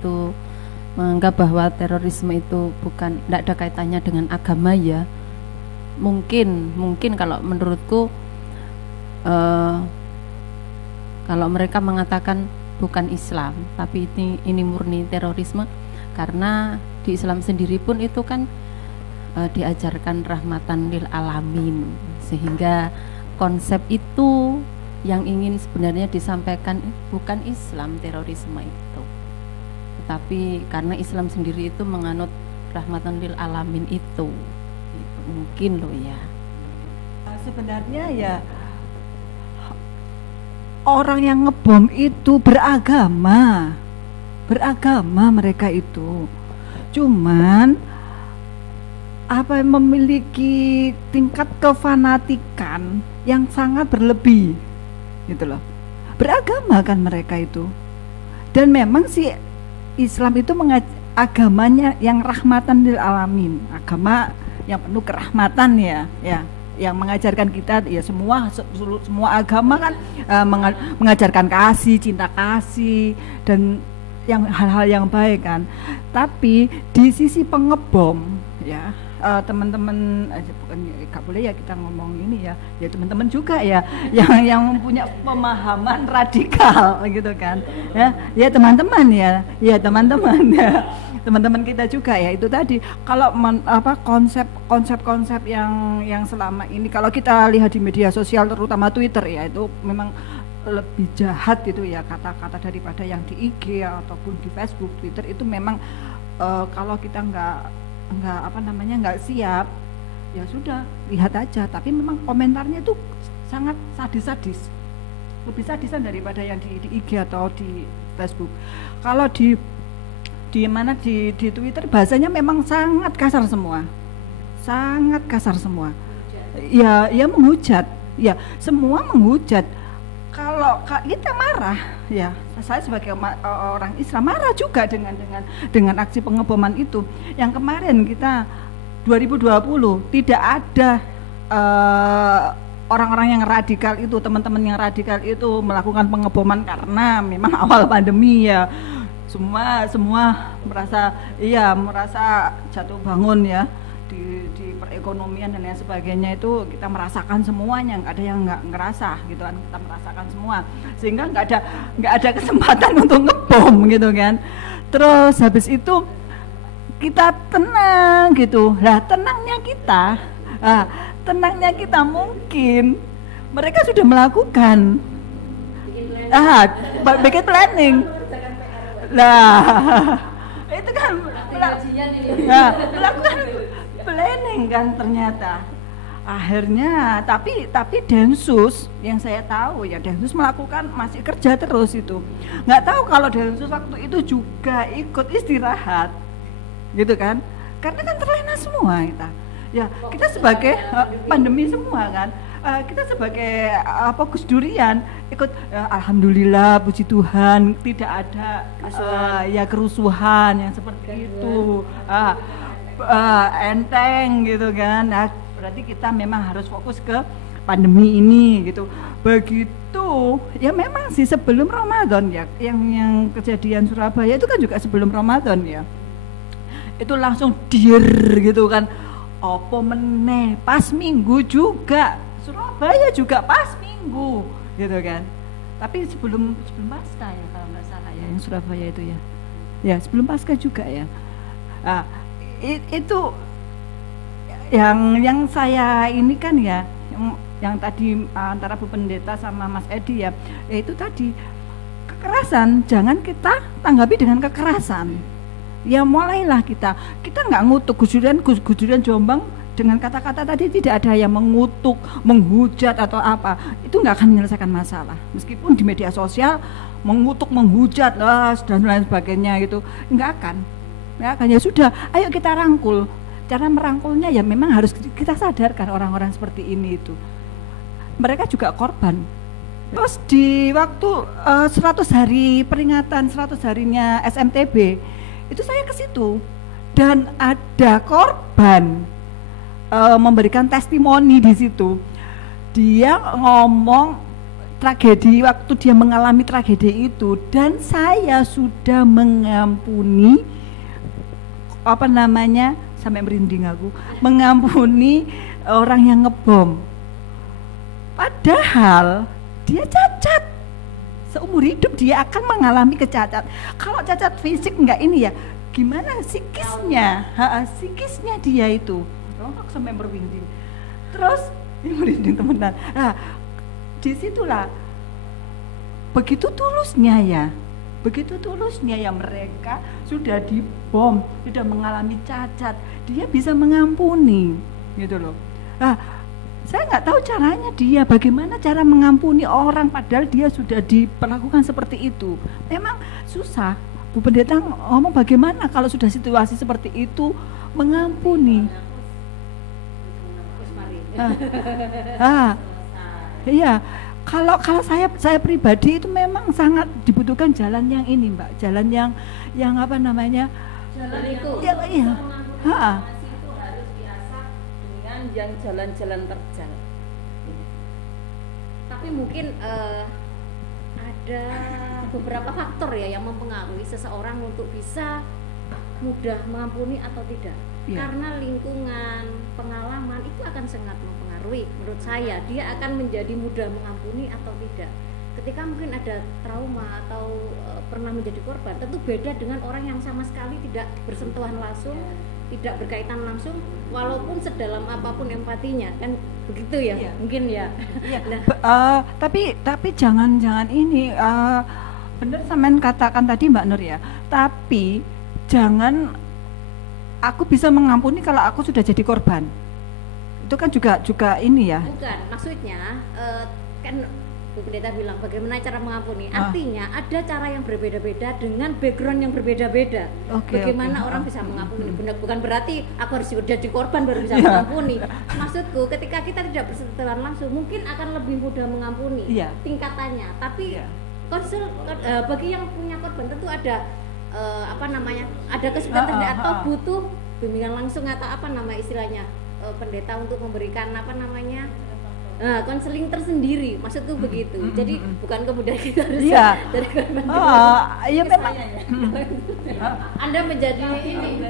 itu menganggap bahwa terorisme itu tidak ada kaitannya dengan agama ya. Mungkin kalau menurutku kalau mereka mengatakan bukan Islam, tapi ini murni terorisme, karena di Islam sendiri pun itu kan diajarkan rahmatan lil alamin, sehingga konsep itu yang ingin sebenarnya disampaikan bukan Islam terorisme itu, tetapi karena Islam sendiri itu menganut rahmatan lil alamin itu mungkin loh ya. Sebenarnya ya orang yang ngebom itu beragama mereka itu, cuman memiliki tingkat kefanatikan yang sangat berlebih gitu loh. Beragama kan mereka itu, dan memang si Islam itu agamanya yang rahmatan lil alamin, agama yang penuh kerahmatan ya, yang mengajarkan kita ya semua agama kan mengajarkan kasih, cinta kasih, dan yang hal-hal yang baik kan. Tapi di sisi pengebom ya, teman-teman bukan nggak boleh ya kita ngomong ini ya teman-teman juga ya yang punya pemahaman radikal gitu kan ya teman-teman kita juga ya, itu tadi kalau konsep-konsep yang selama ini kalau kita lihat di media sosial terutama Twitter ya, itu memang lebih jahat gitu ya kata-kata daripada yang di IG ataupun di Facebook. Twitter itu memang kalau kita nggak siap ya sudah lihat aja, tapi memang komentarnya itu sangat sadis, lebih sadisan daripada yang di IG atau di Facebook. Kalau di Twitter bahasanya memang sangat kasar semua ya menghujat ya, semua menghujat. Kalau kita marah ya, saya sebagai orang Islam marah juga dengan aksi pengeboman itu yang kemarin kita 2020. Tidak ada orang-orang yang radikal itu, teman-teman yang radikal itu melakukan pengeboman karena memang awal pandemi ya, semua merasa jatuh bangun ya di perekonomian dan lain sebagainya. Itu kita merasakan semuanya, nggak ada yang nggak ngerasa gitu kan, kita merasakan semua, sehingga nggak ada kesempatan untuk ngebom gitu kan. Terus habis itu kita tenang gitu. Tenangnya kita mungkin mereka sudah melakukan bikin planning itu kan melakukan planning kan ternyata akhirnya. Tapi Densus yang saya tahu ya, Densus masih kerja terus itu. Nggak tahu kalau Densus waktu itu juga ikut istirahat gitu kan, karena kan terlena semua kita sebagai pandemi semua kan, kita sebagai Gus Durian ikut alhamdulillah puji Tuhan tidak ada kerusuhan yang seperti itu, enteng gitu kan. Berarti kita memang harus fokus ke pandemi ini gitu. Begitu ya, memang sih sebelum Ramadan ya, yang kejadian Surabaya itu kan juga sebelum Ramadan ya, itu langsung dir gitu kan. Opo meneh pas minggu juga, Surabaya juga pas minggu gitu kan. Tapi sebelum pasca ya kalau nggak salah ya, yang Surabaya itu ya sebelum pasca juga ya. Itu yang saya ini kan ya, yang tadi antara Bu Pendeta sama Mas Edi ya, itu tadi kekerasan jangan kita tanggapi dengan kekerasan. Ya mulailah kita nggak ngutuk Gus Durian Jombang dengan kata-kata tadi, tidak ada yang mengutuk, menghujat atau apa. Itu nggak akan menyelesaikan masalah. Meskipun di media sosial mengutuk, menghujat dan lain sebagainya gitu, nggak akan. Ya sudah, ayo kita rangkul. Cara merangkulnya ya memang harus kita sadarkan orang-orang seperti ini itu. Mereka juga korban. Terus di waktu 100 hari peringatan 100 harinya SMTB, itu saya ke situ dan ada korban memberikan testimoni di situ. Dia ngomong tragedi, waktu dia mengalami tragedi itu, dan saya sudah mengampuni sampai merinding aku, mengampuni orang yang ngebom, padahal dia cacat. Seumur hidup dia akan mengalami kecacat. Kalau cacat fisik enggak ini ya, gimana psikisnya? Psikisnya dia itu. Aku sampai merinding. Terus merinding temenan. Nah, disitulah begitu tulusnya ya mereka sudah dibom, sudah mengalami cacat, dia bisa mengampuni, gitu loh. Nah, saya nggak tahu caranya dia, bagaimana cara mengampuni orang padahal dia sudah diperlakukan seperti itu. Memang susah. Bu Pendeta ngomong bagaimana kalau sudah situasi seperti itu mengampuni. Iya. Kalau saya pribadi itu memang sangat dibutuhkan jalan yang ini, Mbak. Jalan yang jalan itu. Iya. Itu harus diasah dengan yang jalan-jalan terjal. Tapi mungkin ada beberapa faktor ya yang mempengaruhi seseorang untuk bisa mudah mengampuni atau tidak. Ya. Karena lingkungan, pengalaman itu akan sangat mempengaruhi. Menurut saya, dia akan menjadi mudah mengampuni atau tidak. Ketika mungkin ada trauma atau pernah menjadi korban, tentu beda dengan orang yang sama sekali tidak bersentuhan langsung, tidak berkaitan langsung, walaupun sedalam apapun empatinya, kan begitu ya? Ya. Mungkin ya. Ya. Nah. Tapi jangan ini benar sampean katakan tadi Mbak Nur ya. Tapi jangan aku bisa mengampuni kalau aku sudah jadi korban. Itu kan juga ini ya. Bukan, maksudnya kan Bu Pendeta bilang bagaimana cara mengampuni. Artinya ada cara yang berbeda-beda dengan background yang berbeda-beda. Bagaimana orang bisa mengampuni. Bukan berarti aku harus jadi korban baru bisa mengampuni. Maksudku ketika kita tidak bersentuhan langsung mungkin akan lebih mudah mengampuni tingkatannya. Tapi bagi yang punya korban tentu ada ada kesulitan atau butuh bimbingan langsung atau istilahnya pendeta untuk memberikan konseling tersendiri, maksudku begitu. Jadi bukan kemudian kita harus dari korban. Iya memang. Anda menjadi ini.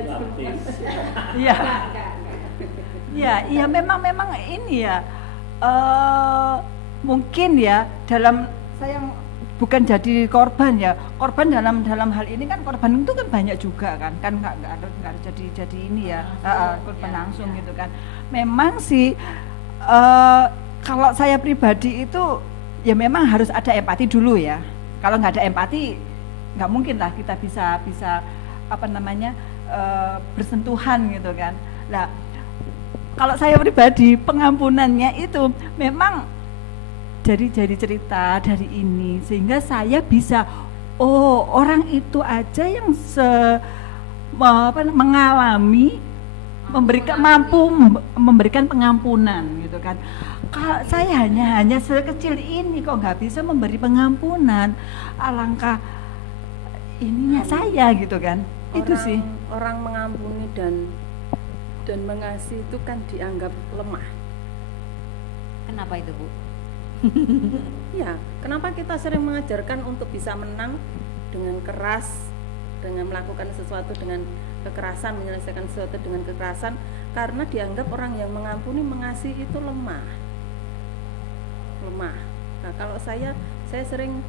Iya memang ini ya. Mungkin ya dalam saya bukan jadi korban ya. Korban dalam hal ini kan korban itu kan banyak juga kan nggak harus jadi ini ya korban langsung gitu kan. Memang sih kalau saya pribadi itu ya memang harus ada empati dulu ya. Kalau nggak ada empati nggak mungkin lah kita bisa bersentuhan gitu kan. Nah kalau saya pribadi pengampunannya itu memang jadi cerita dari ini sehingga saya bisa orang itu aja yang mengalami mampu memberikan pengampunan gitu kan. Kalau saya hanya sekecil ini kok nggak bisa memberi pengampunan, alangkah ininya saya gitu kan. Itu sih orang mengampuni dan mengasihi itu kan dianggap lemah. Kenapa itu, Bu? Ya, kenapa kita sering mengajarkan untuk bisa menang dengan keras, dengan melakukan sesuatu dengan kekerasan, menyelesaikan sesuatu dengan kekerasan, karena dianggap orang yang mengampuni, mengasihi itu lemah. Nah, kalau saya sering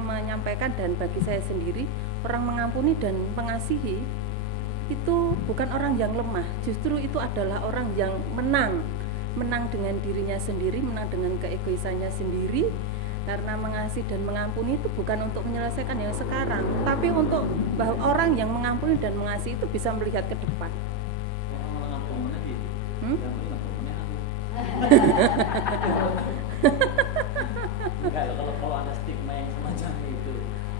menyampaikan, dan bagi saya sendiri, orang mengampuni dan mengasihi itu bukan orang yang lemah, justru itu adalah orang yang menang dengan dirinya sendiri, menang dengan keegoisannya sendiri. Karena mengasihi dan mengampuni itu bukan untuk menyelesaikan yang sekarang, tapi untuk bahwa orang yang mengampuni dan mengasihi itu bisa melihat ke depan. Kalau ada stigma yang semacam itu,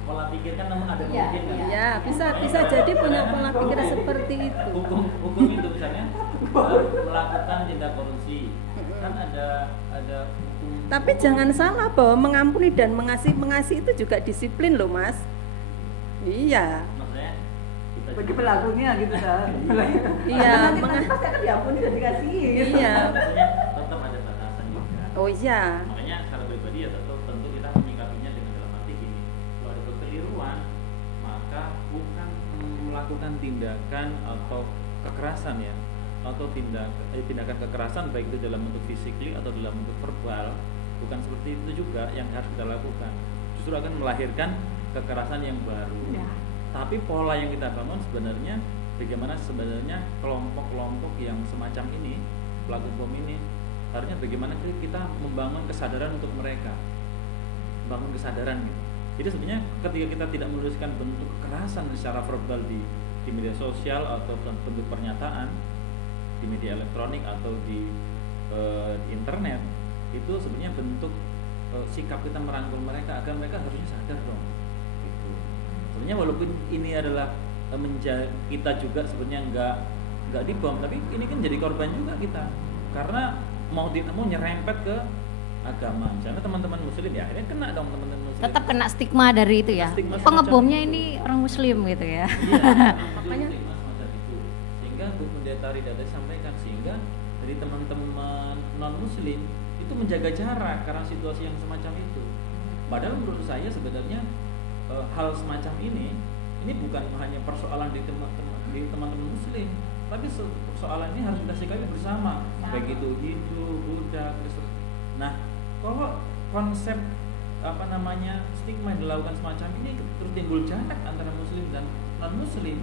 pola pikir kan memang ada mungkin kan? Ya, bisa jadi punya pola pikir seperti itu. Hukum itu misalnya melakukan tindak korupsi, kan ada hukum. Tapi jangan salah bahwa mengampuni dan mengasihi itu juga disiplin loh, Mas. Iya. Maksudnya bagi pelakunya gitu kan. Iya, pasti akan diampuni dan dikasihi. Iya. maksudnya tetap ada batasan juga. Oh iya. Makanya secara pribadi ya melakukan tindakan atau kekerasan ya, atau tindakan kekerasan baik itu dalam bentuk fisik atau dalam bentuk verbal, bukan seperti itu juga yang harus kita lakukan. Justru akan melahirkan kekerasan yang baru. Ya. Tapi pola yang kita bangun sebenarnya bagaimana sebenarnya kelompok-kelompok yang semacam ini, pelaku bom ini, harusnya bagaimana kita membangun kesadaran untuk mereka, bangun kesadaran gitu. Jadi sebenarnya ketika kita tidak menuliskan bentuk kekerasan secara verbal di media sosial atau bentuk pernyataan di media elektronik atau di internet, itu sebenarnya bentuk sikap kita merangkul mereka agar mereka harusnya sadar dong. Gitu. Sebenarnya walaupun ini adalah kita juga sebenarnya nggak dibom, tapi ini kan jadi korban juga kita karena mau nyerempet ke agama. Misalnya teman-teman muslim ya akhirnya kena dong teman-teman muslim. Tetap kena stigma dari itu ya. Pengebomnya ini orang muslim gitu ya. Iya, makanya semacam itu. Sehingga Bu Pendeta Rida tadi sampaikan, sehingga dari teman-teman non muslim itu menjaga jarak karena situasi yang semacam itu. Padahal menurut saya sebenarnya hal semacam ini bukan hanya persoalan di teman-teman muslim, tapi persoalan ini harus kita sikapi bersama, baik itu Hindu, Buddha, Kristen. Nah, kalau konsep stigma yang dilakukan semacam ini terus timbul jarak antara muslim dan non muslim,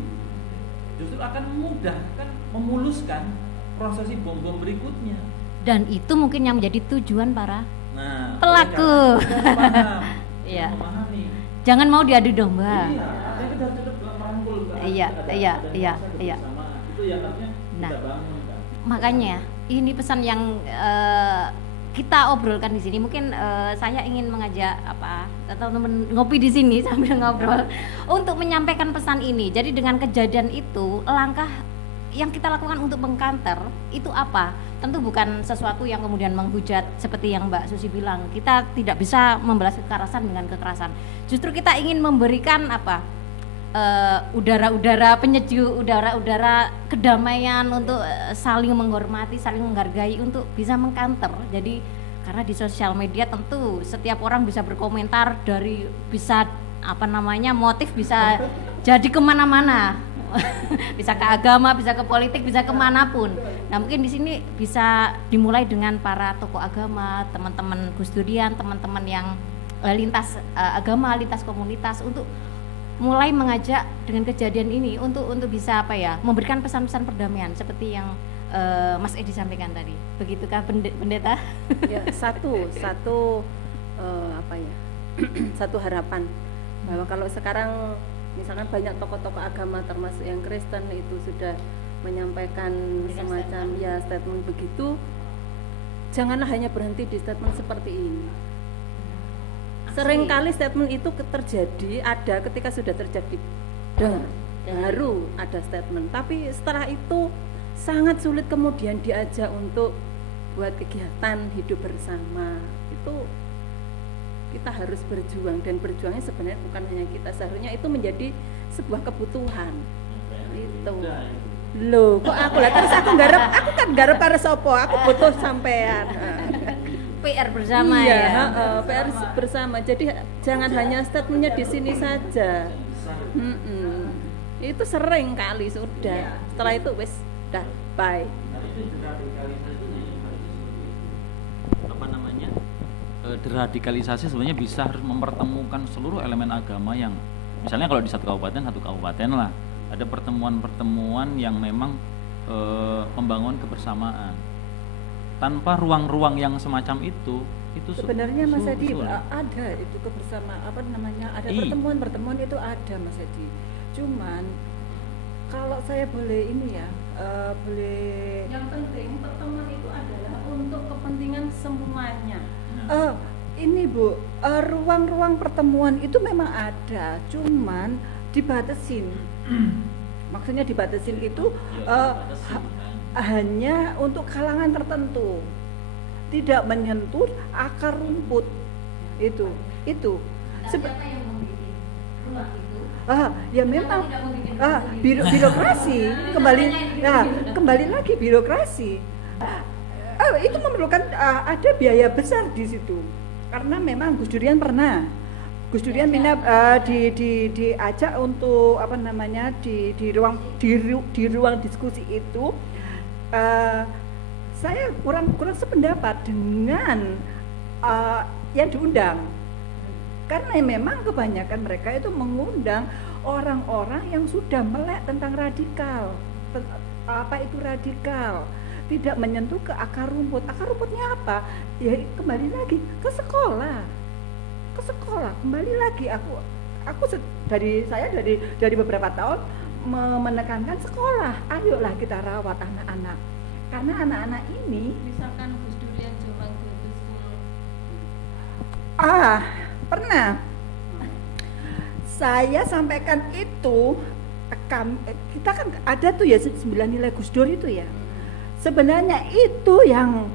justru akan memudahkan, memuluskan prosesi bom-bom berikutnya. Dan itu mungkin yang menjadi tujuan para pelaku. Iya. Jangan mau diadu domba. Iya. Itu yang artinya kita bangun kan. Makanya ini pesan yang kita obrolkan di sini. Mungkin saya ingin mengajak teman-teman ngopi di sini sambil ngobrol untuk menyampaikan pesan ini. Jadi dengan kejadian itu, langkah yang kita lakukan untuk mengcounter itu apa? Tentu bukan sesuatu yang kemudian menghujat seperti yang Mbak Susi bilang. Kita tidak bisa membalas kekerasan dengan kekerasan. Justru kita ingin memberikan udara-udara penyejuk, udara-udara kedamaian untuk saling menghormati, saling menghargai untuk bisa mengcounter. Jadi karena di sosial media tentu setiap orang bisa berkomentar dari bisa motif bisa jadi kemana-mana. Bisa ke agama, bisa ke politik, bisa kemanapun. Nah mungkin di sini bisa dimulai dengan para tokoh agama, teman-teman Gus Durian, teman-teman yang lintas agama, lintas komunitas untuk mulai mengajak dengan kejadian ini untuk bisa memberikan pesan-pesan perdamaian seperti yang Mas Edi sampaikan tadi. Begitukah Pendeta? Ya, satu satu harapan bahwa kalau sekarang misalkan banyak tokoh-tokoh agama termasuk yang Kristen itu sudah menyampaikan semacam statement begitu, janganlah hanya berhenti di statement seperti ini. Seringkali statement itu ada ketika sudah terjadi baru ada statement, tapi setelah itu sangat sulit kemudian diajak untuk buat kegiatan hidup bersama. Itu kita harus berjuang, dan berjuangnya sebenarnya bukan hanya kita, seharusnya itu menjadi sebuah kebutuhan. Itu loh, kok aku lah terus aku kan garap karo sopo, aku butuh sampean. PR bersama PR bersama. Jadi jangan hanya statementnya di sini saja. Itu sering kali sudah. Setelah itu dah bye. Deradikalisasi sebenarnya bisa harus mempertemukan seluruh elemen agama yang misalnya kalau di satu kabupaten lah ada pertemuan-pertemuan yang memang membangun kebersamaan. Tanpa ruang-ruang yang semacam itu sebenarnya Mas Edi ada itu kebersamaan ada pertemuan itu ada Mas Edi. Cuman kalau saya boleh boleh, yang penting pertemuan itu adalah untuk kepentingan semuanya. Ini Bu, ruang-ruang pertemuan itu memang ada, cuman dibatasin. Maksudnya dibatasin itu hanya untuk kalangan tertentu, tidak menyentuh akar rumput. Itu. Siapa yang memiliki ruang itu? Ya memang birokrasi kembali lagi birokrasi. Itu memerlukan ada biaya besar di situ, karena memang Gus Durian pernah Gus Durian minat diajak untuk apa namanya di ruang diskusi itu, saya kurang sependapat dengan yang diundang, karena memang kebanyakan mereka itu mengundang orang-orang yang sudah melek tentang radikal. Apa itu radikal? Tidak menyentuh ke akar rumput. Akar rumputnya apa? Ya kembali lagi ke sekolah. Ke sekolah. Kembali lagi dari beberapa tahun menekankan sekolah. Ayolah kita rawat anak-anak. Karena anak-anak ini Misalkan Gus Durian Jombang Graduate School. Pernah. Saya sampaikan itu, kita kan ada tuh ya 9 nilai Gus Dur itu ya. Sebenarnya itu yang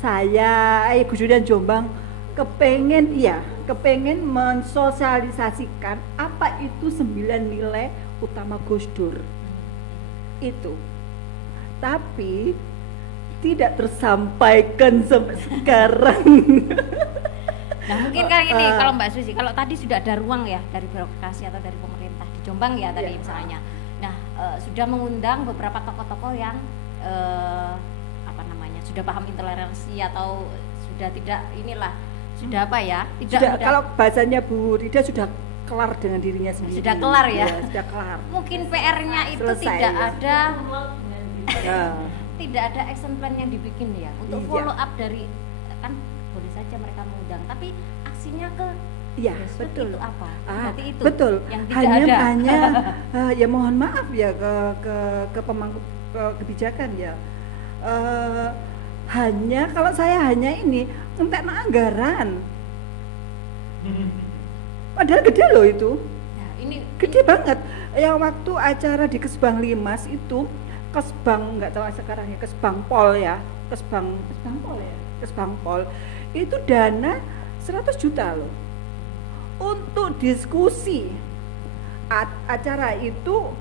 saya Gus Durian Jombang kepengen mensosialisasikan apa itu 9 nilai utama Gus Dur itu, tapi tidak tersampaikan sampai sekarang. Nah mungkin kan ini kalau Mbak Susi, kalau tadi sudah ada ruang ya dari birokrasi atau dari pemerintah di Jombang ya tadi misalnya. Nah sudah mengundang beberapa tokoh-tokoh yang apa namanya sudah paham intoleransi atau sudah tidak sudah apa ya? Sudah, kalau bahasanya Bu Rida sudah kelar dengan dirinya sendiri. Sudah kelar ya? Sudah kelar. Mungkin PR-nya itu selesai, tidak ya. ada tidak ada action plan yang dibikin ya untuk follow up dari, kan boleh saja mereka mengundang tapi aksinya ke betul itu apa? Berarti itu betul. Yang tidak hanya ya mohon maaf ya ke pemangku kebijakan ya. Kalau saya hanya ini entek anggaran. Padahal gede loh itu. Nah, ini gede banget. Yang waktu acara di Kesbang Limas itu, Kesbang nggak tahu sekarang ya, Kesbang Pol ya, Kesbang Pol ya, Kesbang Pol itu dana 100 juta loh untuk diskusi acara itu.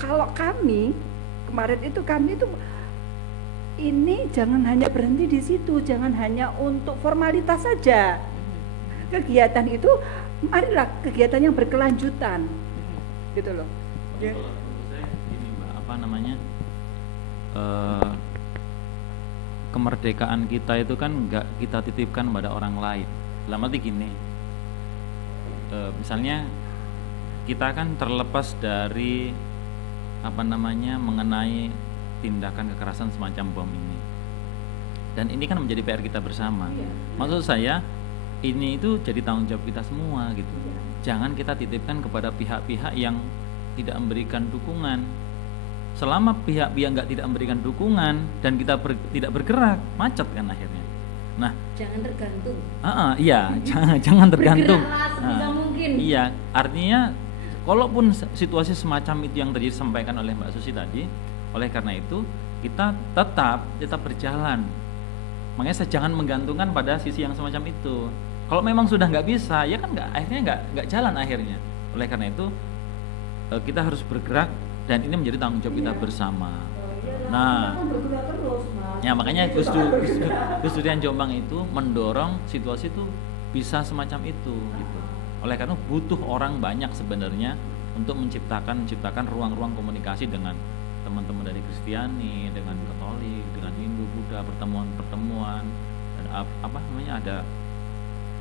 Kalau kami kemarin itu ini jangan hanya berhenti di situ, jangan hanya untuk formalitas saja. Kegiatan itu marilah kegiatan yang berkelanjutan, gitu loh. Ya. Ini Mbak, apa namanya, kemerdekaan kita itu kan nggak kita titipkan pada orang lain. Dalam arti gini, misalnya kita kan terlepas dari apa namanya mengenai tindakan kekerasan semacam bom ini, dan ini kan menjadi PR kita bersama. Maksud saya ini itu jadi tanggung jawab kita semua gitu. Jangan kita titipkan kepada pihak-pihak yang tidak memberikan dukungan. Selama pihak-pihak nggak tidak memberikan dukungan dan kita tidak bergerak, macet kan akhirnya. Nah, jangan tergantung. Iya, jangan tergantung. Bergeraklah sebisa mungkin. Iya, artinya kalaupun situasi semacam itu yang tadi disampaikan oleh Mbak Susi tadi, oleh karena itu kita tetap berjalan. Makanya saya jangan menggantungkan pada sisi yang semacam itu. Kalau memang sudah nggak bisa, ya kan akhirnya nggak jalan akhirnya. Oleh karena itu kita harus bergerak dan ini menjadi tanggung jawab kita bersama. Nah, ya makanya Gus Durian Jombang itu mendorong situasi itu bisa semacam itu gitu. Oleh karena butuh orang banyak sebenarnya untuk menciptakan ruang-ruang komunikasi dengan teman-teman dari Kristiani, dengan Katolik, dengan Hindu, Buddha, pertemuan dan apa namanya ada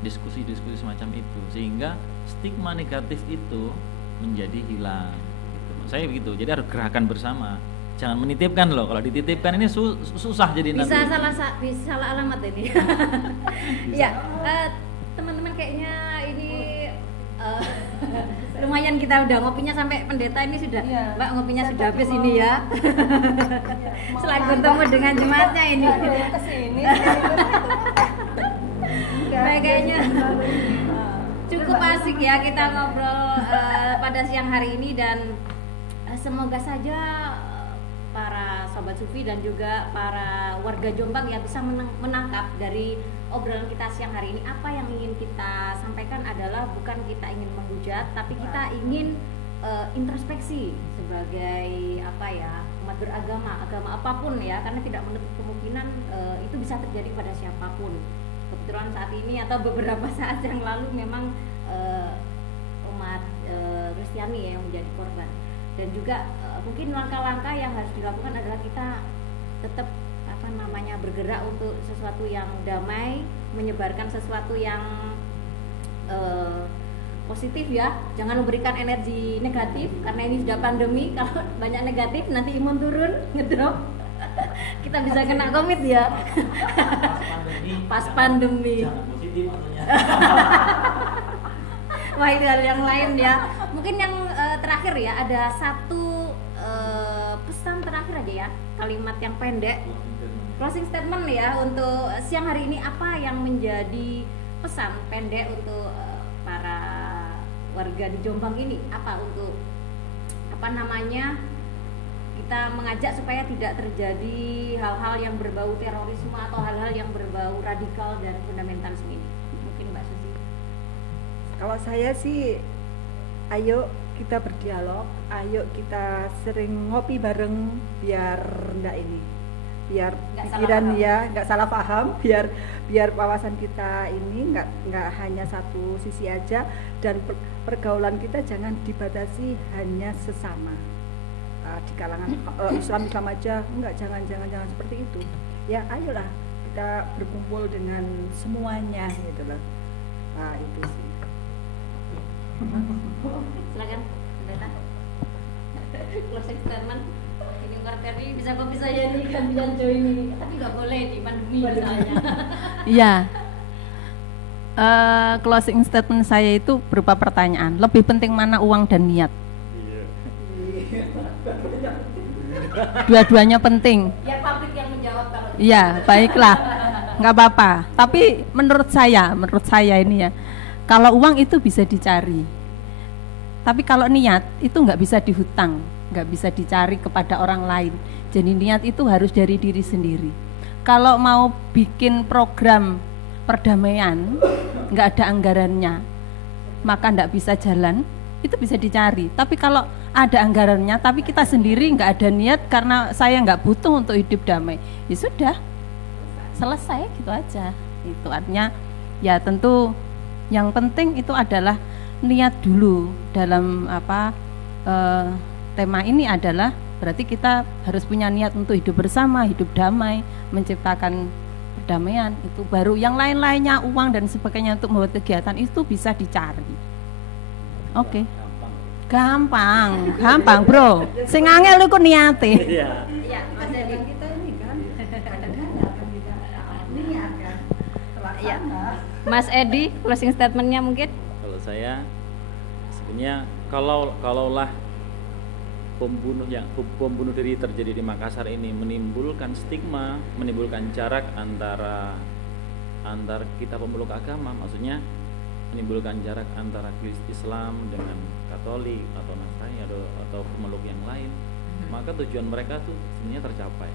diskusi-diskusi semacam itu sehingga stigma negatif itu menjadi hilang gitu. Saya begitu. Jadi harus gerakan bersama. Jangan menitipkan loh. Kalau dititipkan ini susah jadi nanti. Bisa salah alamat ini. Ya, teman-teman kayaknya ini lumayan kita udah ngopinya sampai pendeta ini sudah, Mbak ngopinya sudah habis ini ya. Selain bertemu dengan jemaatnya ini. Baik, kayaknya cukup asik ya kita ngobrol pada siang hari ini dan semoga saja para sobat sufi dan juga para warga Jombang yang bisa menangkap dari obrolan kita siang hari ini. Apa yang ingin kita sampaikan adalah bukan kita ingin menghujat, tapi kita ingin introspeksi sebagai apa ya, umat beragama, agama apapun ya, karena tidak menutup kemungkinan itu bisa terjadi pada siapapun. kebetulan saat ini atau beberapa saat yang lalu memang umat Kristiani yang menjadi korban. Dan juga mungkin langkah-langkah yang harus dilakukan adalah kita tetap bergerak untuk sesuatu yang damai, menyebarkan sesuatu yang positif ya, jangan memberikan energi negatif karena ini sudah pandemi. Kalau banyak negatif nanti imun turun, ngedrop, kita bisa kena COVID ya. Pas pandemi. Jangan positif maksudnya. Wah, itu hal yang lain ya. Mungkin yang terakhir ya, ada satu pesan terakhir aja ya, kalimat yang pendek, closing statement ya untuk siang hari ini. Apa yang menjadi pesan pendek untuk para warga di Jombang ini? Apa untuk kita mengajak supaya tidak terjadi hal-hal yang berbau terorisme atau hal-hal yang berbau radikal dan fundamentalisme ini? Mungkin Mbak Susi. Kalau saya sih, ayo kita berdialog, ayo kita sering ngopi bareng biar biar pikiran ya nggak salah paham, biar wawasan kita ini nggak hanya satu sisi aja, dan pergaulan kita jangan dibatasi hanya sesama di kalangan Islam aja, jangan seperti itu ya. Ayolah kita berkumpul dengan semuanya gitu loh. Itu sih. Silakan pendeta. Closing statement. Ini Kartini bisa jadi gantian join ini, tapi nggak boleh di pandemi misalnya. Iya. Closing statement saya itu berupa pertanyaan. Lebih penting mana uang dan niat? Dua-duanya penting. Ya publik yang menjawab kalau. Iya, baiklah. Nggak apa-apa. Tapi menurut saya ini ya, kalau uang itu bisa dicari. Tapi kalau niat itu nggak bisa dihutang, nggak bisa dicari kepada orang lain. Jadi niat itu harus dari diri sendiri. Kalau mau bikin program perdamaian, nggak ada anggarannya, maka nggak bisa jalan. Itu bisa dicari. Tapi kalau ada anggarannya, tapi kita sendiri nggak ada niat karena saya nggak butuh untuk hidup damai, ya sudah, selesai gitu aja. Itu artinya ya tentu yang penting itu adalah niat dulu dalam tema ini adalah berarti kita harus punya niat untuk hidup bersama, hidup damai, menciptakan perdamaian. Itu baru yang lain-lainnya, uang dan sebagainya untuk membuat kegiatan itu bisa dicari. Oke. Gampang bro. Sing angel iku niate. Iya, Mas Edi. Kita ini kan kadang-kadang kan kita niat kan. Iya. Mas Edi, closing statementnya mungkin? Kalau saya sebenarnya kalaulah pembunuh diri terjadi di Makassar ini menimbulkan stigma, menimbulkan jarak antara kita pemeluk agama, maksudnya menimbulkan jarak antara Islam dengan Katolik atau Nasrani atau pemeluk yang lain, maka tujuan mereka tuh sebenarnya tercapai.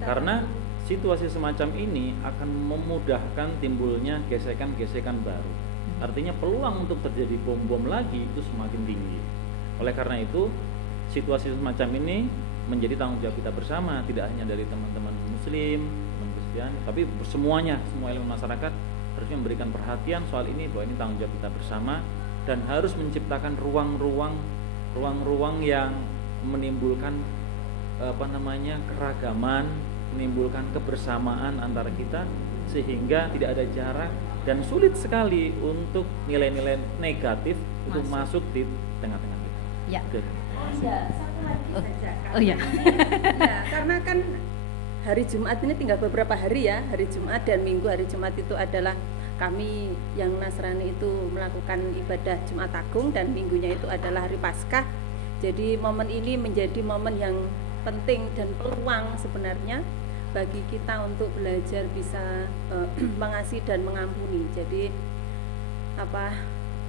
Karena situasi semacam ini akan memudahkan timbulnya gesekan-gesekan baru. Artinya peluang untuk terjadi bom-bom lagi itu semakin tinggi. Oleh karena itu, situasi semacam ini menjadi tanggung jawab kita bersama, tidak hanya dari teman-teman Muslim, teman Kristen, tapi semuanya, semua elemen masyarakat harus memberikan perhatian soal ini, bahwa ini tanggung jawab kita bersama, dan harus menciptakan ruang-ruang yang menimbulkan keragaman, menimbulkan kebersamaan antara kita, sehingga tidak ada jarak dan sulit sekali untuk nilai-nilai negatif untuk masuk di tengah-tengah kita. Ya. Satu lagi saja. Oh ya. Ya, karena kan hari Jumat ini tinggal beberapa hari ya, hari Jumat dan Minggu. Hari Jumat itu adalah kami yang Nasrani itu melakukan ibadah Jumat Agung, dan Minggunya itu adalah hari Paskah. Jadi momen ini menjadi momen yang penting dan peluang sebenarnya bagi kita untuk belajar bisa mengasihi dan mengampuni. Jadi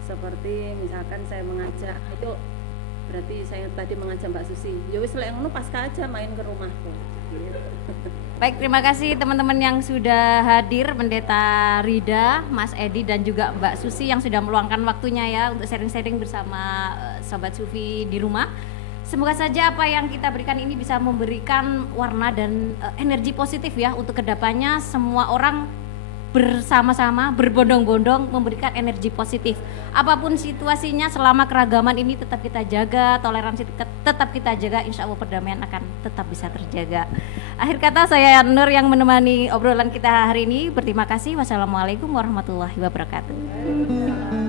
seperti misalkan saya mengajak, ayo, berarti saya tadi mengajak Mbak Susi, ya wis lek ngono Paskah aja main ke rumahku. Baik, terima kasih teman-teman yang sudah hadir, Pendeta Rida, Mas Edi, dan juga Mbak Susi yang sudah meluangkan waktunya ya untuk sharing-sharing bersama Sobat Sufi di rumah. Semoga saja apa yang kita berikan ini bisa memberikan warna dan energi positif ya untuk kedepannya semua orang bersama-sama, berbondong-bondong memberikan energi positif. Apapun situasinya, selama keragaman ini tetap kita jaga, toleransi tetap kita jaga, insya Allah perdamaian akan tetap bisa terjaga. Akhir kata saya Nur yang menemani obrolan kita hari ini. Berterima kasih. Wassalamualaikum warahmatullahi wabarakatuh.